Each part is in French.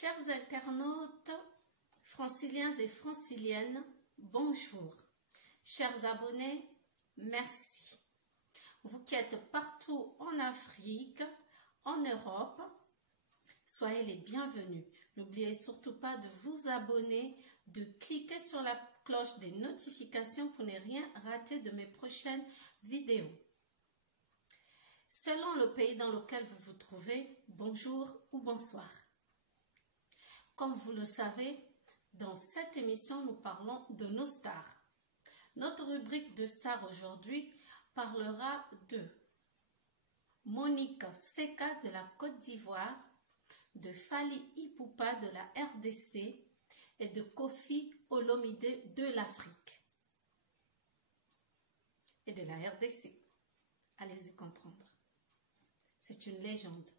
Chers internautes, franciliens et franciliennes, bonjour. Chers abonnés, merci. Vous qui êtes partout en Afrique, en Europe, soyez les bienvenus. N'oubliez surtout pas de vous abonner, de cliquer sur la cloche des notifications pour ne rien rater de mes prochaines vidéos. Selon le pays dans lequel vous vous trouvez, bonjour ou bonsoir. Comme vous le savez, dans cette émission, nous parlons de nos stars. Notre rubrique de stars aujourd'hui parlera de Monique Seka de la Côte d'Ivoire, de Fally Ipupa de la RDC et de Koffi Olomide de l'Afrique et de la RDC. Allez-y comprendre. C'est une légende.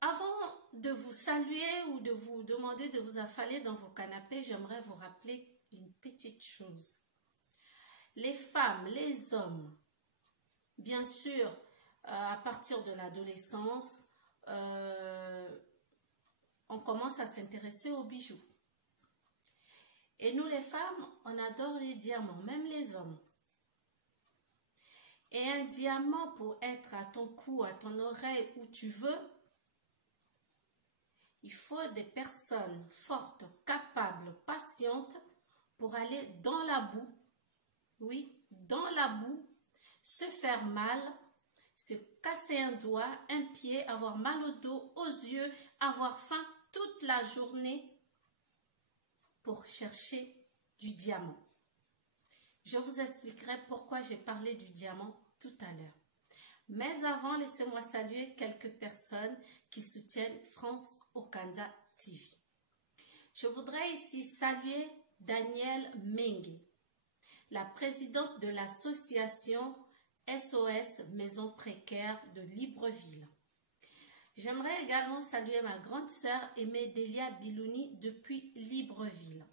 Avant de vous saluer ou de vous demander de vous affaler dans vos canapés, j'aimerais vous rappeler une petite chose. Les femmes, les hommes, bien sûr, à partir de l'adolescence, on commence à s'intéresser aux bijoux. Et nous les femmes, on adore les diamants, même les hommes. Et un diamant pour être à ton cou, à ton oreille, où tu veux, il faut des personnes fortes, capables, patientes pour aller dans la boue. Oui, dans la boue, se faire mal, se casser un doigt, un pied, avoir mal au dos, aux yeux, avoir faim toute la journée pour chercher du diamant. Je vous expliquerai pourquoi j'ai parlé du diamant tout à l'heure. Mais avant, laissez-moi saluer quelques personnes qui soutiennent France Okanda TV. Je voudrais ici saluer Danielle Mengue, la présidente de l'association SOS Maisons Précaires de Libreville. J'aimerais également saluer ma grande sœur Aimée Delia Bilouni depuis Libreville.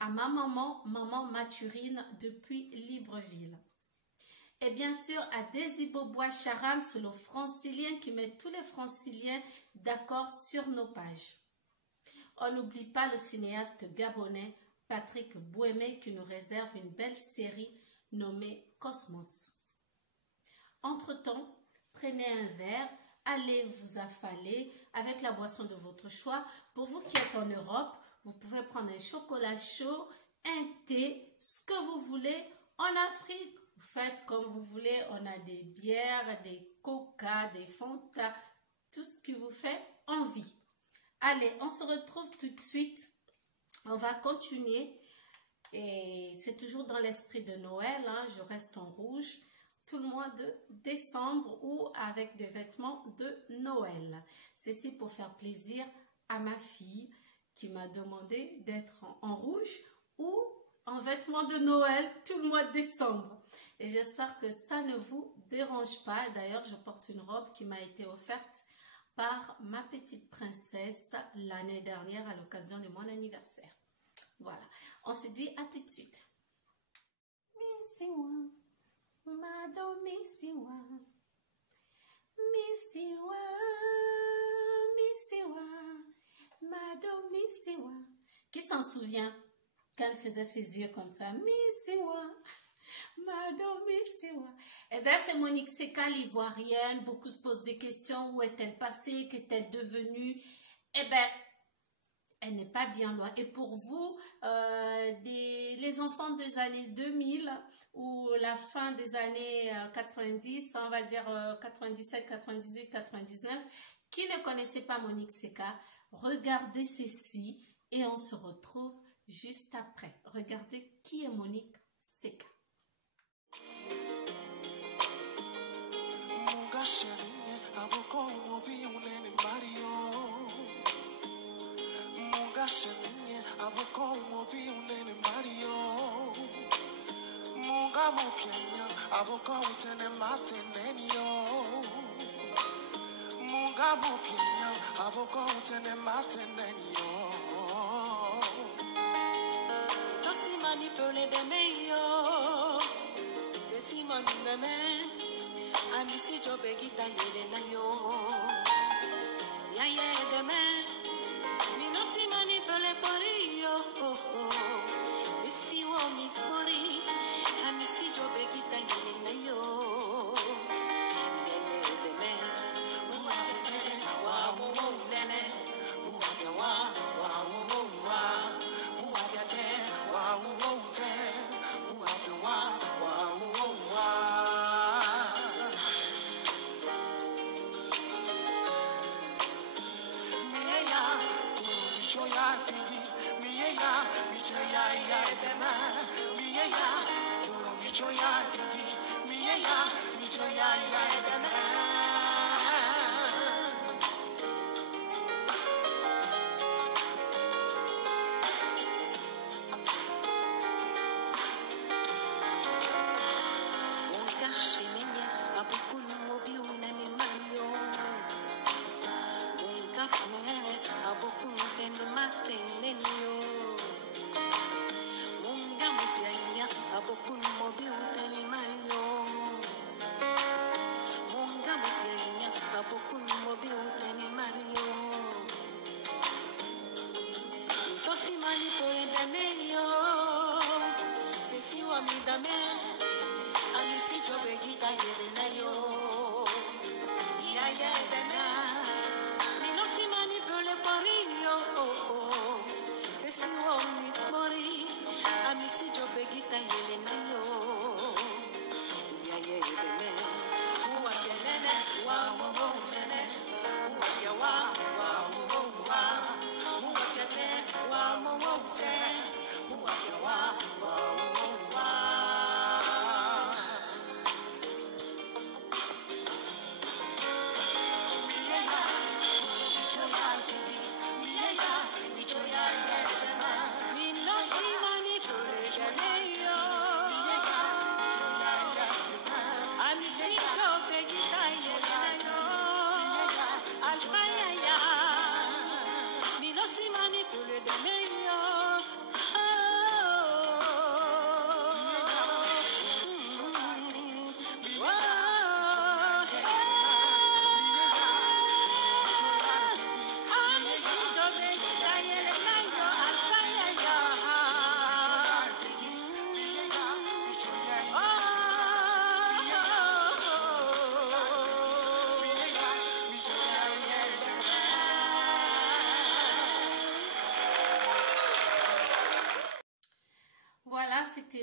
À ma maman, maman Mathurine depuis Libreville. Et bien sûr à Desibobois Charam, c'est le francilien qui met tous les franciliens d'accord sur nos pages. On n'oublie pas le cinéaste gabonais Patrick Bouémé qui nous réserve une belle série nommée Cosmos. Entre-temps, prenez un verre, allez vous affaler avec la boisson de votre choix. Pour vous qui êtes en Europe, vous pouvez prendre un chocolat chaud, un thé, ce que vous voulez. En Afrique, vous faites comme vous voulez. On a des bières, des coca, des Fanta, tout ce qui vous fait envie. Allez, on se retrouve tout de suite. On va continuer. Et c'est toujours dans l'esprit de Noël. Hein, je reste en rouge tout le mois de décembre ou avec des vêtements de Noël. Ceci pour faire plaisir à ma fille qui m'a demandé d'être en rouge ou en vêtements de Noël tout le mois de décembre. Et j'espère que ça ne vous dérange pas. D'ailleurs, je porte une robe qui m'a été offerte par ma petite princesse l'année dernière à l'occasion de mon anniversaire. Voilà, on se dit à tout de suite. Misiwa, madame Misiwa, Misiwa, Misiwa, madame Misiwa. Qui s'en souvient qu'elle faisait ses yeux comme ça? Misiwa, madame Misiwa. Eh bien, c'est Monique Seka, l'ivoirienne. Beaucoup se posent des questions. Où est-elle passée? Qu'est-elle devenue? Eh bien, elle n'est pas bien loin. Et pour vous, les enfants des années 2000 ou la fin des années 90, on va dire 97, 98, 99, qui ne connaissait pas Monique Seka, regardez ceci et on se retrouve juste après. Regardez qui est Monique Seka.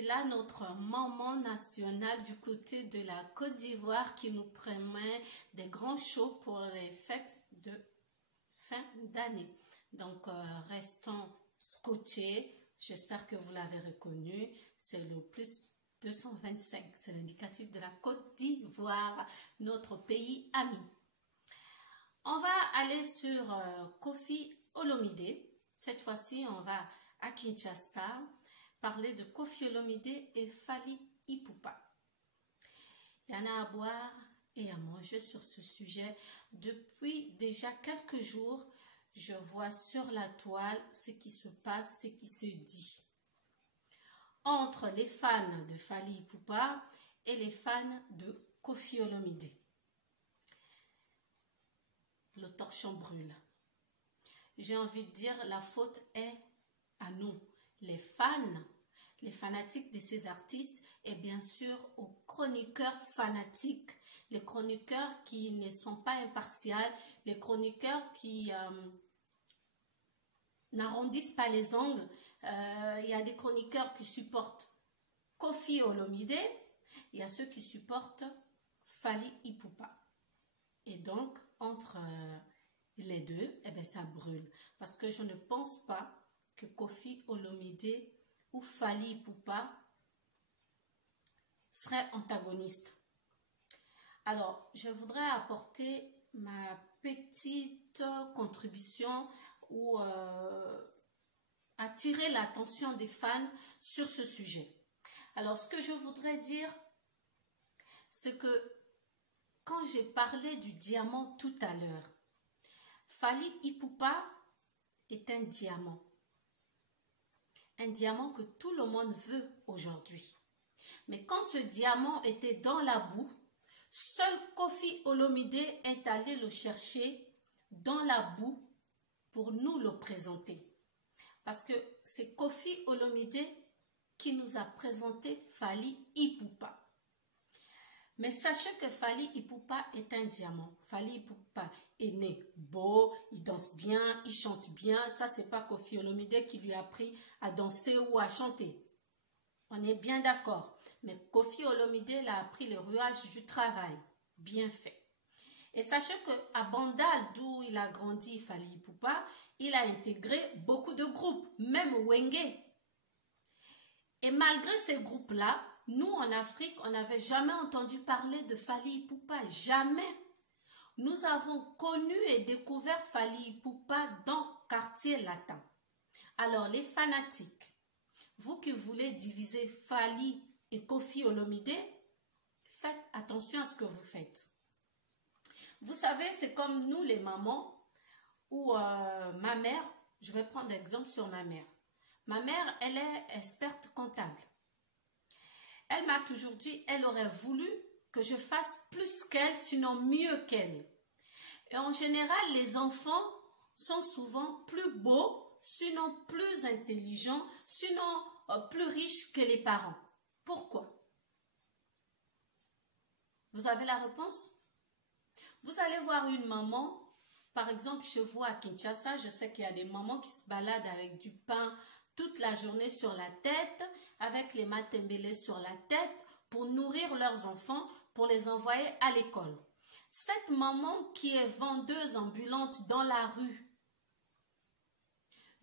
là notre maman nationale du côté de la Côte d'Ivoire qui nous promet des grands shows pour les fêtes de fin d'année. Donc, restons scotchés. J'espère que vous l'avez reconnu. C'est le plus 225. C'est l'indicatif de la Côte d'Ivoire, notre pays ami. On va aller sur Koffi Olomide. Cette fois-ci, on va à Kinshasa parler de Koffi Olomide et Fally Ipupa. Il y en a à boire et à manger sur ce sujet. Depuis déjà quelques jours, je vois sur la toile ce qui se passe, ce qui se dit entre les fans de Fally Ipupa et les fans de Koffi Olomide. Le torchon brûle. J'ai envie de dire, la faute est à nous, les fans, les fanatiques de ces artistes et bien sûr aux chroniqueurs fanatiques, les chroniqueurs qui ne sont pas impartiaux, les chroniqueurs qui n'arrondissent pas les angles. Il y a des chroniqueurs qui supportent Koffi Olomide, il y a ceux qui supportent Fally Ipupa. Et donc, entre les deux, eh bien, ça brûle. Parce que je ne pense pas que Koffi Olomide ou Fally Ipupa seraient antagonistes. Alors, je voudrais apporter ma petite contribution ou attirer l'attention des fans sur ce sujet. Alors, ce que je voudrais dire, c'est que quand j'ai parlé du diamant tout à l'heure, Fally Ipupa est un diamant. Un diamant que tout le monde veut aujourd'hui. Mais quand ce diamant était dans la boue, seul Koffi Olomide est allé le chercher dans la boue pour nous le présenter. Parce que c'est Koffi Olomide qui nous a présenté Fally Ipupa. Mais sachez que Fally Ipupa est un diamant. Fally Ipupa est né beau, il danse bien, il chante bien. Ça, c'est pas Koffi Olomide qui lui a appris à danser ou à chanter. On est bien d'accord. Mais Koffi Olomide l'a appris le rouage du travail. Bien fait. Et sachez qu'à Bandal, d'où il a grandi, Fally Ipupa, il a intégré beaucoup de groupes, même Wenge. Et malgré ces groupes-là, nous, en Afrique, on n'avait jamais entendu parler de Fally Ipupa. Jamais. Nous avons connu et découvert Fally Ipupa dans Quartier Latin. Alors, les fanatiques, vous qui voulez diviser Fally et Koffi Olomide, faites attention à ce que vous faites. Vous savez, c'est comme nous, les mamans, ou ma mère, je vais prendre l'exemple sur ma mère. Ma mère, elle est experte comptable. Elle m'a toujours dit, elle aurait voulu que je fasse plus qu'elle, sinon mieux qu'elle. Et en général, les enfants sont souvent plus beaux, sinon plus intelligents, sinon plus riches que les parents. Pourquoi? Vous avez la réponse? Vous allez voir une maman, par exemple chez vous à Kinshasa, je sais qu'il y a des mamans qui se baladent avec du pain toute la journée sur la tête, avec les matembele sur la tête, pour nourrir leurs enfants, pour les envoyer à l'école. Cette maman qui est vendeuse ambulante dans la rue,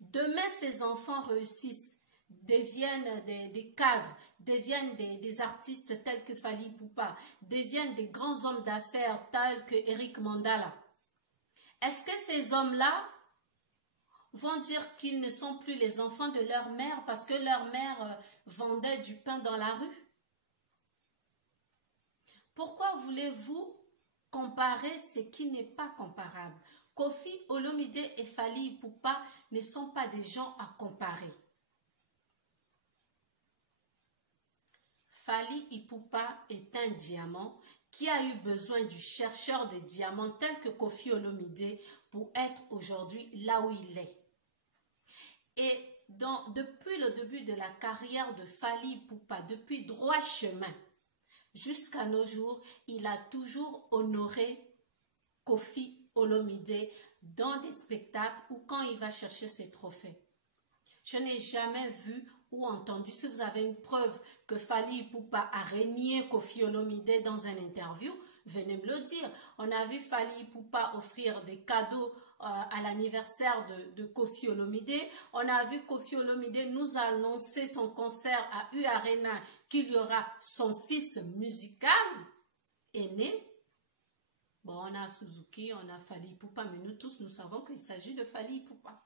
demain ses enfants réussissent, deviennent des cadres, deviennent des artistes tels que Fally Ipupa, deviennent des grands hommes d'affaires tels que Eric Mandala. Est-ce que ces hommes-là vont dire qu'ils ne sont plus les enfants de leur mère parce que leur mère vendait du pain dans la rue? Pourquoi voulez-vous comparer ce qui n'est pas comparable? Koffi Olomide et Fally Ipupa ne sont pas des gens à comparer. Fally Ipupa est un diamant qui a eu besoin du chercheur de diamants tel que Koffi Olomide pour être aujourd'hui là où il est. Et depuis le début de la carrière de Fally Ipupa, depuis Droit Chemin, jusqu'à nos jours, il a toujours honoré Koffi Olomide dans des spectacles ou quand il va chercher ses trophées. Je n'ai jamais vu ou entendu, si vous avez une preuve que Fally Ipupa a régné Koffi Olomide dans une interview, venez me le dire. On a vu Fally Ipupa offrir des cadeaux à l'anniversaire de Koffi Olomide. On a vu Koffi Olomide nous annoncer son concert à U Arena qu'il y aura son fils musical aîné. Bon, on a Suzuki, on a Fally Ipupa, mais nous tous, nous savons qu'il s'agit de Fally Ipupa.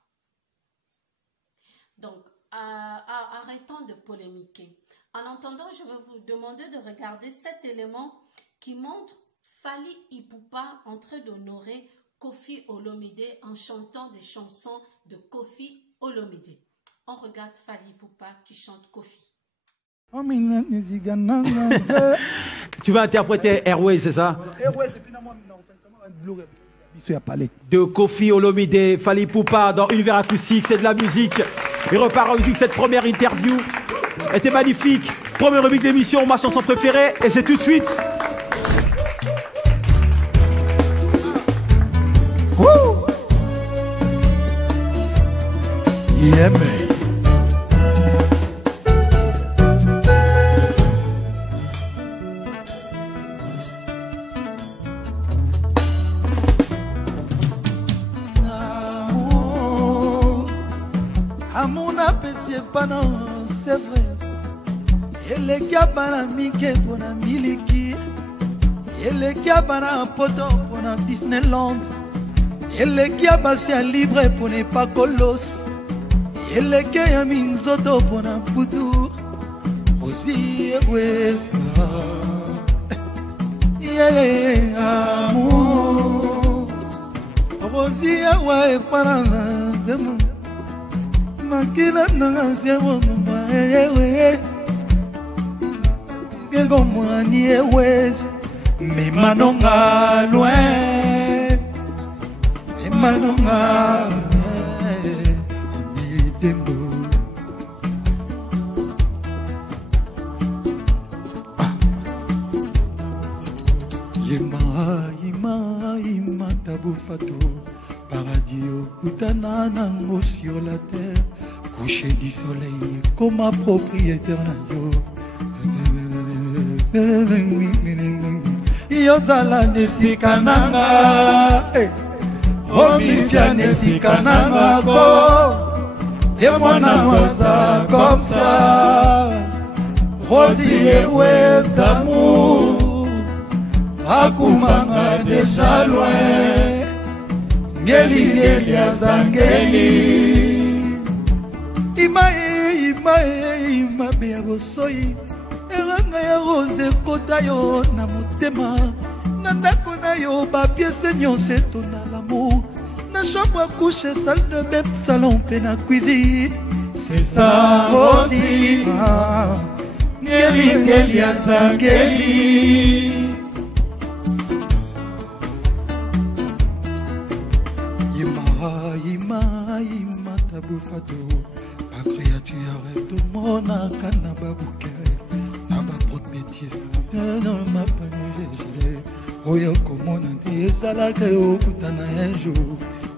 Donc, arrêtons de polémiquer. En entendant, je vais vous demander de regarder cet élément qui montre Fally Ipupa en train d'honorer Koffi Olomide en chantant des chansons de Koffi Olomide. On regarde Fally Ipupa qui chante Koffi. Tu vas interpréter Airways, c'est ça? De Koffi Olomide, Fally Ipupa dans Univers Acoustique, c'est de la musique. Il repart en musique, cette première interview était magnifique. Première rubrique d'émission, ma chanson préférée, et c'est tout de suite. Woo! Yeah, man. C'est vrai. Et les gars bana mike pour la miliki. Et les gars bana poto pour la Disneyland. Et les gars basia libre pour ne pas colos. Et les gars yamin zoto pour la poutou. Aussi ouais. Yeah, amour. Aussi ouais para demain. Makila nanga sewo mama ewe Gego mwani ewes Me manonga loin Me manonga Ni tembo Yema tabu fato Paradis okutana nango sur la terre Coucher du soleil comme ma propriétaire Yozala nesikananga Omitia nesikananga ko Et moi n'a comme ça Rosie et ouest d'amour Akumanga déjà loin Ngeli ya zangeli Ima bea bosoi Eranga ya rose kota yo na motema Na ndako na yo ba pièce nyonse tona l'amour Na chambre à coucher, salle de bain, salon pe na cuisine C'est ça aussi Ngeli ya zangeli Ima tabufato Ma créature rêve de mon akana babouke Na ba pot bêtise Non ma panne Oya komona te ezalaka okutana un jour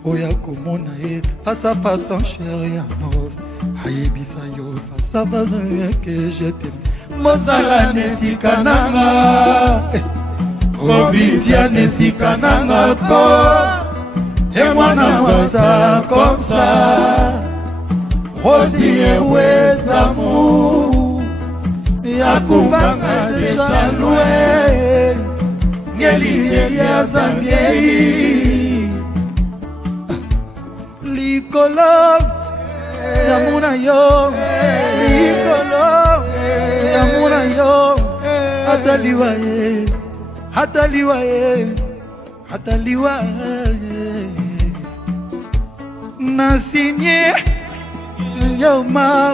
Oya komona e face à face en chair et en os Ayebisa yo face à face que je t'aime Mozala nesikananga Obitia nesikananga ko Et moi n'a ça comme ça Rosie et ouest d'amour Yakumbanga déjà loin Ngeli ya zangeli Likolo Yamuna yo Likolo Yamuna yo Ataliwaye Ataliwaye Ataliwaye Na signé Yo ma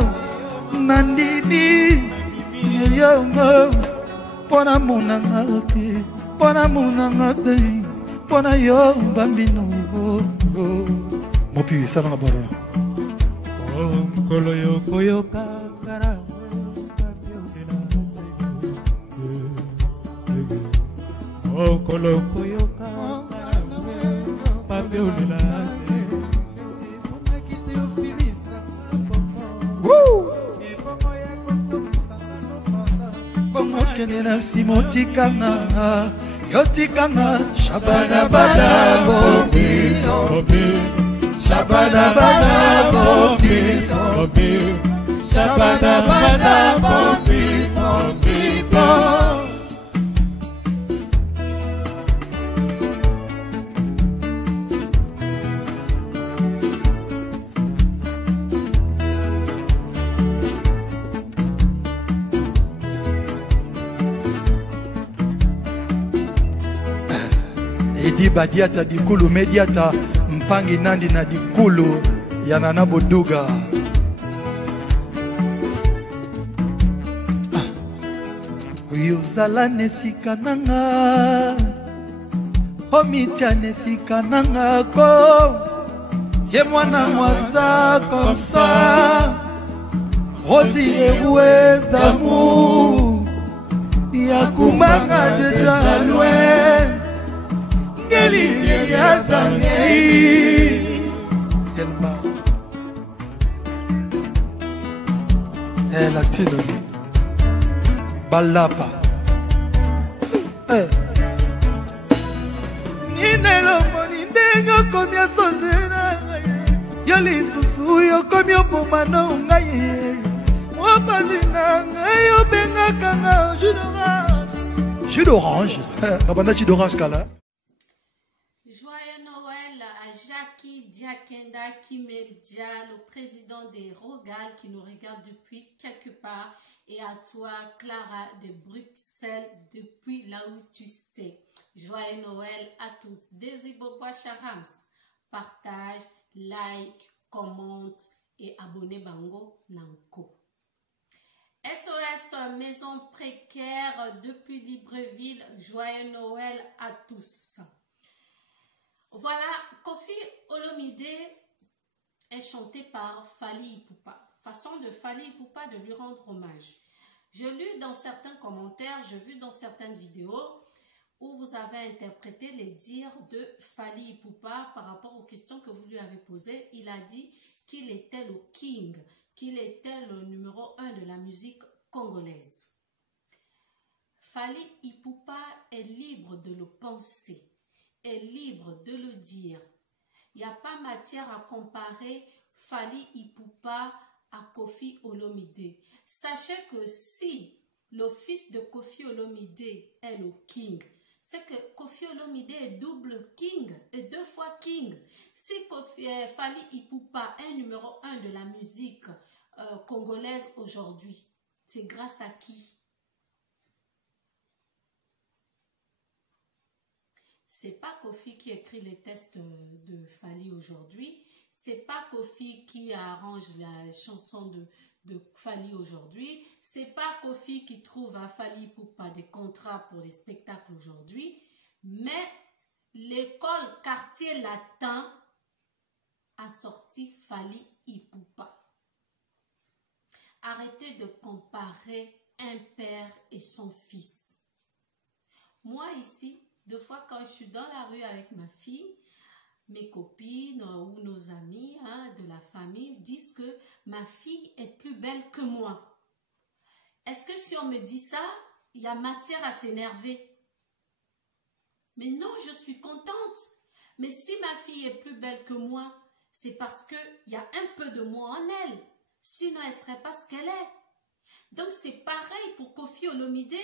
Nandidi Yo ma Pona monangati Pona monangati Pona yo bambino Mopi salanga bara Kolo yo koyo kakara Kolo koyo kakara Woo! merci motikanga yotikanga Shabana bana bombi Shabana bana bombi Shabana bana bombi Edi badiata dikulu mediata mpangi nandi na dikulu ya Nana Boduga Yozala nesika nanga Omitia nesika nanga ko Ye mwana mwaza comme ça Rosi eroué d'amour Yakumanga déjà loin Ngeli ya zangei Elma Latino Balapa Ninelo moni ndenga komi asozena Yoli susu yo komi opomano ngaye Mwapazina ngayo benga kanga jus d'orange Nabanda jus d'orange kala Joyeux Noël à Jackie Diakenda Kimeldia, le président des Rogal qui nous regarde depuis quelque part, et à toi Clara de Bruxelles depuis là où tu sais. Joyeux Noël à tous. Desi Boboa Charams, partage, like, commente et abonnez Bango Nanko. SOS Maison Précaire depuis Libreville, joyeux Noël à tous. Voilà, Kofi Olomide est chanté par Fally Ipupa. Façon de Fally Ipupa de lui rendre hommage. Je lu dans certains commentaires, j'ai vu dans certaines vidéos où vous avez interprété les dires de Fally Ipupa par rapport aux questions que vous lui avez posées. Il a dit qu'il était le king, qu'il était le numéro 1 de la musique congolaise. Fally Ipupa est libre de le penser, est libre de le dire. Il n'y a pas matière à comparer Fally Ipupa à Kofi Olomide. Sachez que si le fils de Kofi Olomide est le king, c'est que Kofi Olomide est double king et 2 fois king. Si Fally Ipupa est numéro 1 de la musique congolaise aujourd'hui, c'est grâce à qui? C'est pas Kofi qui écrit les textes de Fally aujourd'hui. C'est pas Kofi qui arrange la chanson de Fally aujourd'hui. C'est pas Kofi qui trouve à Fally Ipupa des contrats pour les spectacles aujourd'hui. Mais l'école Quartier Latin a sorti Fally Ipupa. Arrêtez de comparer un père et son fils. Moi ici, 2 fois quand je suis dans la rue avec ma fille, mes copines ou nos amis de la famille disent que ma fille est plus belle que moi. Est-ce que si on me dit ça, il y a matière à s'énerver? Mais non, je suis contente. Mais si ma fille est plus belle que moi, c'est parce qu'il y a un peu de moi en elle. Sinon, elle ne serait pas ce qu'elle est. Donc, c'est pareil pour Kofi Olomide.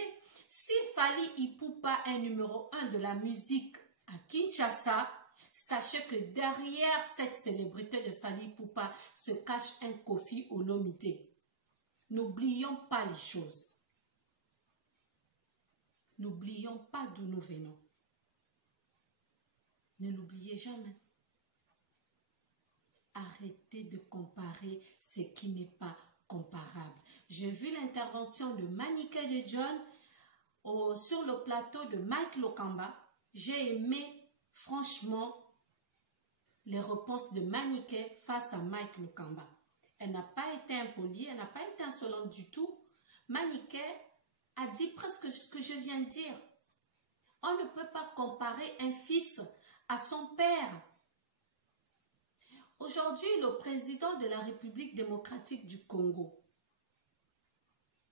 Si Fally Ipupa est numéro 1 de la musique à Kinshasa, sachez que derrière cette célébrité de Fally Ipupa se cache un Kofi Olomide. N'oublions pas les choses. N'oublions pas d'où nous venons. Ne l'oubliez jamais. Arrêtez de comparer ce qui n'est pas comparable. J'ai vu l'intervention de Maniké de John sur le plateau de Mike Lokamba. J'ai aimé franchement les réponses de Maniké face à Mike Lokamba. Elle n'a pas été impolie, elle n'a pas été insolente du tout. Maniké a dit presque ce que je viens de dire. On ne peut pas comparer un fils à son père. Aujourd'hui, le président de la République démocratique du Congo,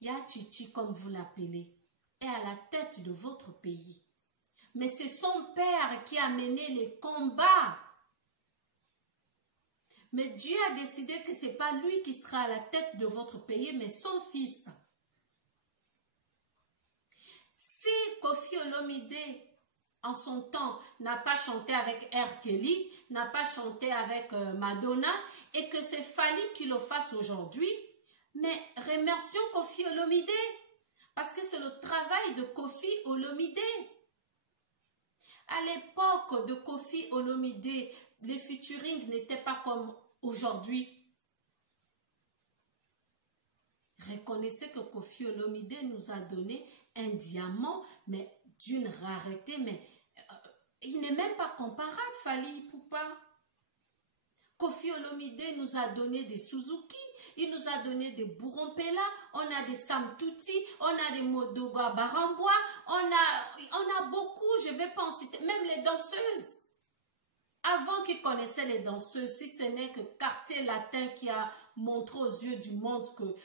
Yachichi comme vous l'appelez, est à la tête de votre pays. Mais c'est son père qui a mené les combats. Mais Dieu a décidé que ce n'est pas lui qui sera à la tête de votre pays, mais son fils. Si Koffi Olomide, en son temps, n'a pas chanté avec R. Kelly, n'a pas chanté avec Madonna, et que c'est Fally qui le fasse aujourd'hui, mais remercions Koffi Olomide, parce que c'est le travail de Koffi Olomide. À l'époque de Koffi Olomide, les featuring n'étaient pas comme aujourd'hui. Reconnaissez que Koffi Olomide nous a donné un diamant, mais d'une rareté, mais il n'est même pas comparable, Fally Ipupa. Koffi Olomide nous a donné des Suzuki, il nous a donné des Bourrompela, on a des Sam Tutti, on a des Modoga Barambois, on a beaucoup, je ne vais pas en citer, même les danseuses. Avant qu'ils connaissaient les danseuses, si ce n'est que Quartier Latin qui a montré aux yeux du monde que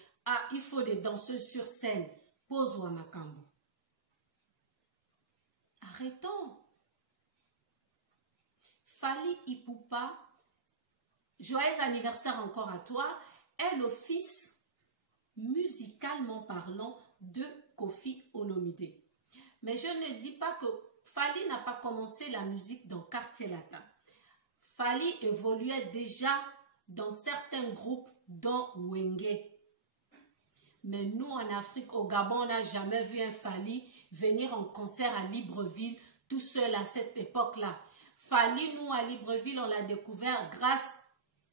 il faut des danseuses sur scène. Pose Wamakambo. Arrêtons. Fally Ipupa, joyeux anniversaire encore à toi, est le fils, musicalement parlant, de Koffi Olomide. Mais je ne dis pas que Fally n'a pas commencé la musique dans Quartier Latin. Fally évoluait déjà dans certains groupes, dont Wenge. Mais nous, en Afrique, au Gabon, on n'a jamais vu un Fally venir en concert à Libreville tout seul à cette époque-là. Fally, nous, à Libreville, on l'a découvert grâce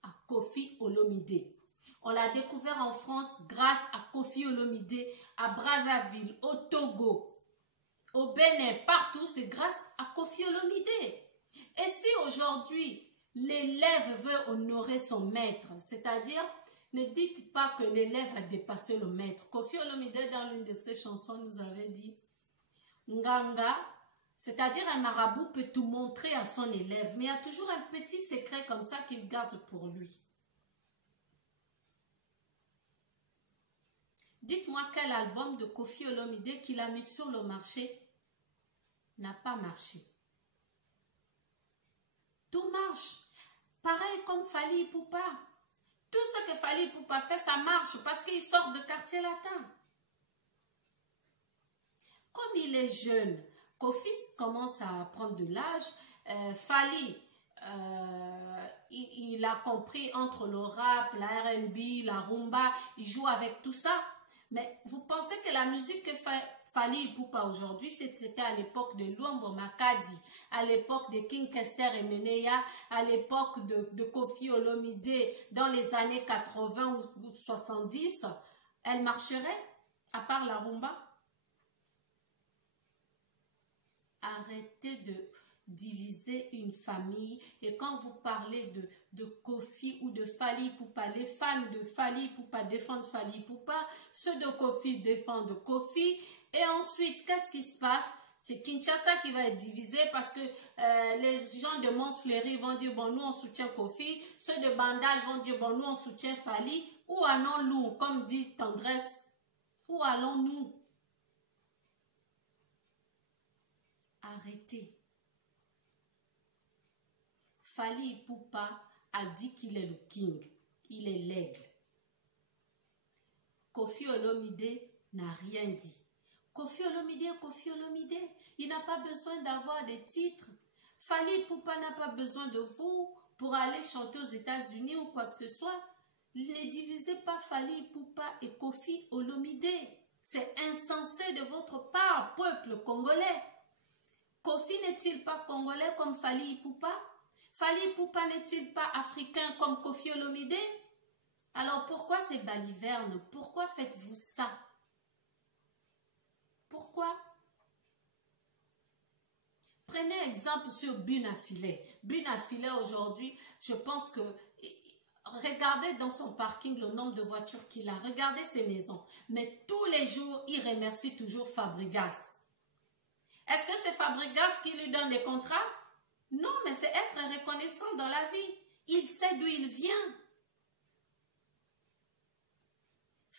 à Koffi Olomide. On l'a découvert en France grâce à Koffi Olomide, à Brazzaville, au Togo, au Bénin, partout, c'est grâce à Koffi Olomide. Et si aujourd'hui, l'élève veut honorer son maître, c'est-à-dire, ne dites pas que l'élève a dépassé le maître. Koffi Olomide, dans l'une de ses chansons, nous avait dit, Nganga, c'est-à-dire un marabout peut tout montrer à son élève, mais il y a toujours un petit secret comme ça qu'il garde pour lui. Dites-moi quel album de Koffi Olomide qu'il a mis sur le marché n'a pas marché. Tout marche. Pareil comme Fally Ipupa. Tout ce que Fally Ipupa fait, ça marche parce qu'il sort de Quartier Latin. Comme il est jeune, Koffi commence à prendre de l'âge. Fally, il a compris entre le rap, la R&B, la rumba, il joue avec tout ça. Mais vous pensez que la musique que Fally Ipupa aujourd'hui, c'était à l'époque de Luambo Makadi, à l'époque de King Kester et Meneya, à l'époque de Koffi Olomide dans les années 80 ou 70, elle marcherait à part la rumba? Arrêtez de diviser une famille, et quand vous parlez de Koffi ou de Fally Ipupa, les fans de Fally Ipupa défendent Fally Ipupa, ceux de Koffi défendent Koffi, et ensuite qu'est-ce qui se passe? C'est Kinshasa qui va être divisé parce que les gens de Montfleury vont dire bon nous on soutient Koffi, ceux de Bandal vont dire bon nous on soutient Fally. Où allons-nous? Comme dit Tendresse, où allons-nous? Arrêtez. Fally Ipupa a dit qu'il est le king, il est l'aigle. Koffi Olomide n'a rien dit. Koffi Olomide, il n'a pas besoin d'avoir des titres. Fally Ipupa n'a pas besoin de vous pour aller chanter aux États-Unis ou quoi que ce soit. Ne divisez pas Fally Ipupa et Koffi Olomide. C'est insensé de votre part, peuple congolais. Koffi n'est-il pas congolais comme Fally Ipupa? Fally Ipupa n'est-il pas africain comme Koffi Olomide? Alors pourquoi ces balivernes? Pourquoi faites-vous ça? Pourquoi? Prenez exemple sur Bunafilé. Bunafilé aujourd'hui, je pense que... Regardez dans son parking le nombre de voitures qu'il a. Regardez ses maisons. Mais tous les jours, il remercie toujours Fabregas. Est-ce que c'est Fabregas qui lui donne des contrats? Non, mais c'est être reconnaissant dans la vie. Il sait d'où il vient.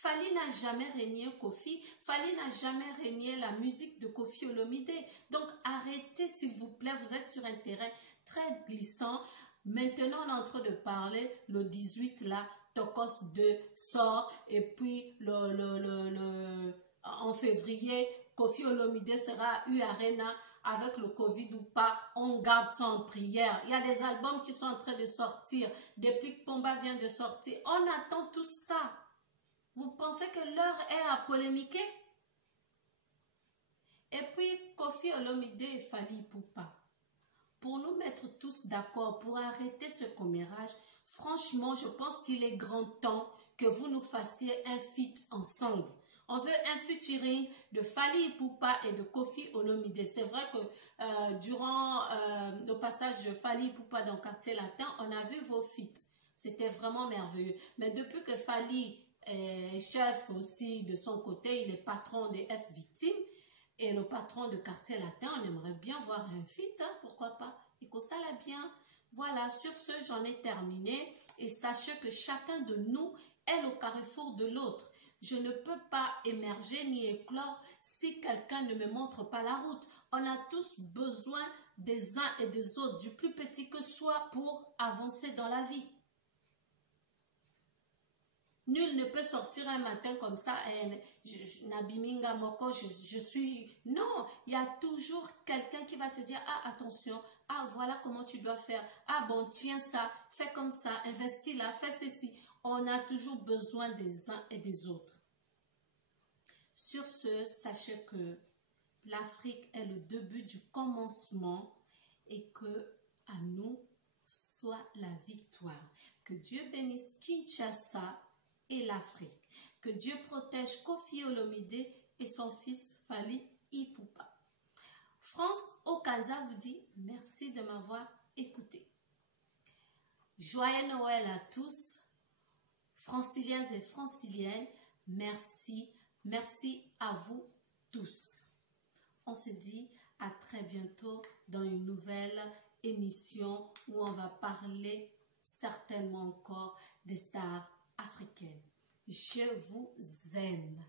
Fally n'a jamais régné Kofi. Fally n'a jamais régné la musique de Koffi Olomide. Donc arrêtez s'il vous plaît, vous êtes sur un terrain très glissant. Maintenant on est en train de parler, le 18 là, Tokos 2 sort et puis en février, Koffi Olomide sera à U-Arena avec le Covid ou pas, on garde ça en prière. Il y a des albums qui sont en train de sortir, Déplik Pomba vient de sortir, on attend tout ça. Vous pensez que l'heure est à polémiquer? Et puis Koffi Olomide et Fally Ipupa, pour nous mettre tous d'accord, pour arrêter ce commérage, franchement, je pense qu'il est grand temps que vous nous fassiez un feat ensemble. On veut un featuring de Fally Ipupa et de Koffi Olomide. C'est vrai que durant le passage de Fally Ipupa dans Quartier Latin, on a vu vos feats. C'était vraiment merveilleux. Mais depuis que Fally est chef aussi de son côté, il est patron des F Victimes et le patron de Quartier Latin, on aimerait bien voir un feat, hein, pourquoi pas? Et que ça l'a bien. Voilà, sur ce, j'en ai terminé. Et sachez que chacun de nous est au carrefour de l'autre. Je ne peux pas émerger ni éclore si quelqu'un ne me montre pas la route. On a tous besoin des uns et des autres, du plus petit que soit, pour avancer dans la vie. Nul ne peut sortir un matin comme ça, Nabiminga Moko, je suis... Non, il y a toujours quelqu'un qui va te dire, ah attention, ah voilà comment tu dois faire, ah bon tiens ça, fais comme ça, investis là, fais ceci. On a toujours besoin des uns et des autres. Sur ce, sachez que l'Afrique est le début du commencement et que à nous soit la victoire. Que Dieu bénisse Kinshasa et l'Afrique. Que Dieu protège Koffi Olomide et son fils Fally Ipupa. France Okanza vous dit merci de m'avoir écouté. Joyeux Noël à tous. Franciliens et franciliennes, merci, merci à vous tous. On se dit à très bientôt dans une nouvelle émission où on va parler certainement encore des stars africaines. Je vous aime.